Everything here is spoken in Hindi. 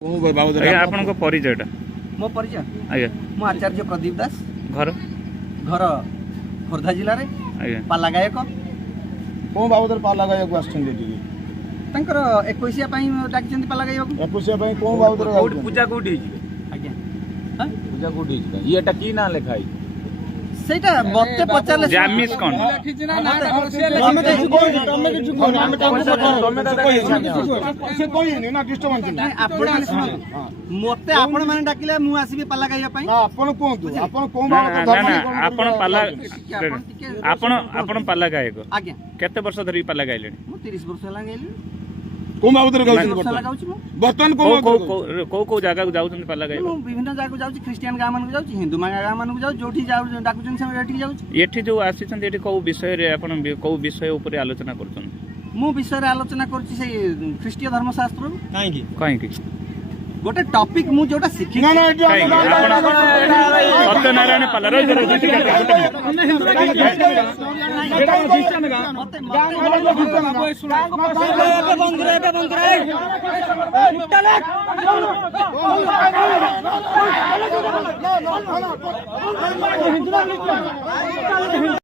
आपन परिचय मो परिचय मो आचार्य प्रदीप दास घर घर खोर्धा जिले में पाला गायक कौन बाबद पाला गायक तांकर 21 डाकिछन्ती पाला गायक 21 कौन बाबद पूजा कोठी आज्ञा पूजा कोठी येटा की ना लेखाई सेटा मते पचारले जामिस कोन मते आपण माने डाकिले मु आसीबे पाला गाइया पई आपण कोंतु आपण कोन आपण पाला आपण पाला गायक आज्ञा केते वर्ष धरि पाला गाइले मु 30 वर्ष हला गाइले कोन बाबद गाउछन बर्तन को को जगह को जाउछन पाला गायक मु विभिन्न जगह जाउछि क्रिश्चियन गाम मानक जाउछि हिंदू गाम मानक जाउ जोठी जाउ डाकुछन से एठी जाउछि एठी जो आसीछन एठी को विषय रे आपण को विषय ऊपर आलोचना करछन मु विषय रे आलोचना करछि से ख्रीष्टीय धर्मशास्त्र काहे की गोटे टॉपिक मु जोटा सिखि ना ना सत्यनारायण पाला रे हिंदू